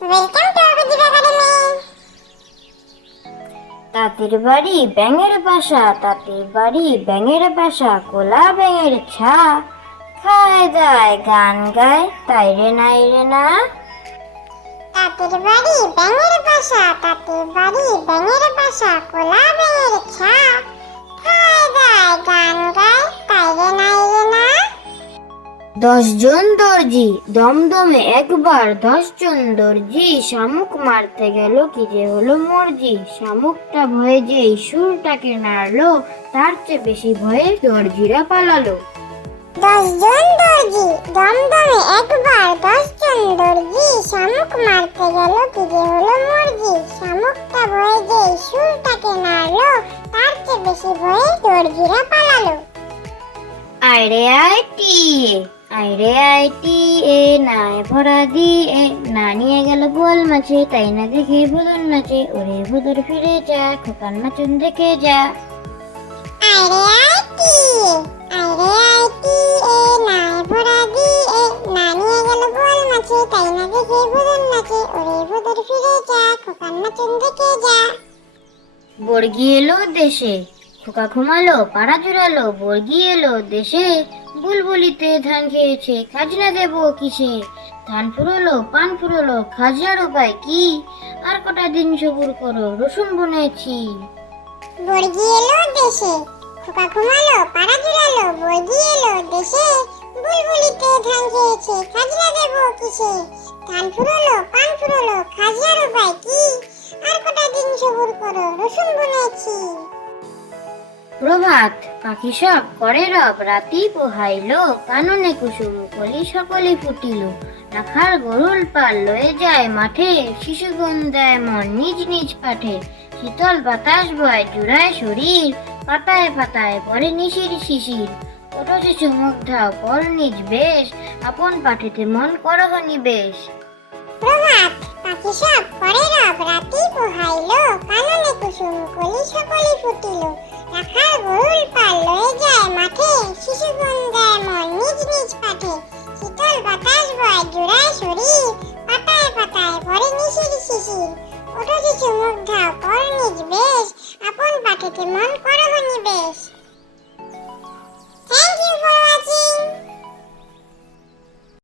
Welcome to Abhijit Academy. তাঁতির বাড়ি ব্যাঙের বাসা, তাঁতির বাড়ি ব্যাঙের বাসা, কোলা ব্যাঙের ছা, খায় দায় গান গায় তাই রে নাই রে না। তাঁতির বাড়ি ব্যাঙের বাসা, তাঁতির বাড়ি ব্যাঙের বাসা, কোলা ব্যাঙের ছা, খায় দায় গান গায় তাই রে নাই রে না। 10 জন দর্জি দমদমে একবার, 10 জন দর্জি শামুক মারতে গেল, কি যে হলো মর্জি। শামুকটা ভয়ে যেই সুরটাকে নাড়লো, তার চেয়ে বেশি ভয়ে দর্জিরা পালালো। 10 জন দর্জি দমদমে একবার, 10 জন দর্জি শামুক মারতে গেল, কি যে হলো মর্জি। শামুকটা ভয়ে যে সুরটাকে নাড়লো, তার চেয়ে বেশি ভয়ে দর্জিরা পালালো। আইরে আইটি আইরে আইটি এ নাই ভরা দিয়ে, না নিয়ে গেল বোয়াল মাছে, তাই না দেখে ভুদর নাচে। ওরে ভুদর ফিরে যা, খোকার নাচন দেখে যা। আইরে আইটি এ নাই ভরা দিয়ে, না নিয়ে গেল বোয়াল মাছে, তাই না দেখে ভুদর নাচে। ওরে ভুদর ফিরে যা, খোকার নাচন দেখে যা। বর্গি এলো দেশে, খোকা ঘুমালো পাড়া জুড়ালো। বর্গি এলো দেশে, বুলবুলিতে ধান খেয়েছে, খাজনা দেবো কিসে। ধান ফুরোলো পান ফুরোলো, খাজনার উপায় কি? আর কটা দিন সবুর করো, রসুন বুনেছি। বর্গি এলো দেশে, খোকা ঘুমালো পাড়া জুড়ালো। বর্গি এলো দেশে, বুলবুলিতে ধান খেয়েছে, খাজনা দেবো কিসে। ধান ফুরোলো পান ফুরোলো, খাজনার উপায় কি? আর কটা দিন সবুর করো, রসুন বুনেছি। প্রভাত পাখি সব করে রব, রাতি পোহাইলো, কাননে কুসুম কলি সকলে ফুটিল। রাখার গরুল পাল লয়ে যায় মাঠে, শিশুগণ দেয় মন নিজ নিজ পাঠে। শীতল বাতাস বয় জুড়ায় শরীর, পাতায় পাতায় পরে নিশির শিশির। ওঠো শিশু মুখ ধাও কর নিজ বেশ, আপন পাঠেতে মন করহ নিবেশ। প্রভাত পাখি সব করে রব, রাতি পোহাইলো, কাননে কুসুম কলি সকলে ফুটিল। রাখার গরুল পাল লয়ে যায় মাঠে, শিশুগণ দেয় মন নিজ নিজ পাঠে। শীতল বাতাস বয় জুড়ায় শরীর, পাতায় পাতায় ভরে নিশির শিশির। ওঠো শিশু মুখ ধাও কর নিজ বেশ, আপন পাঠেতে মন করহ নিবেশ।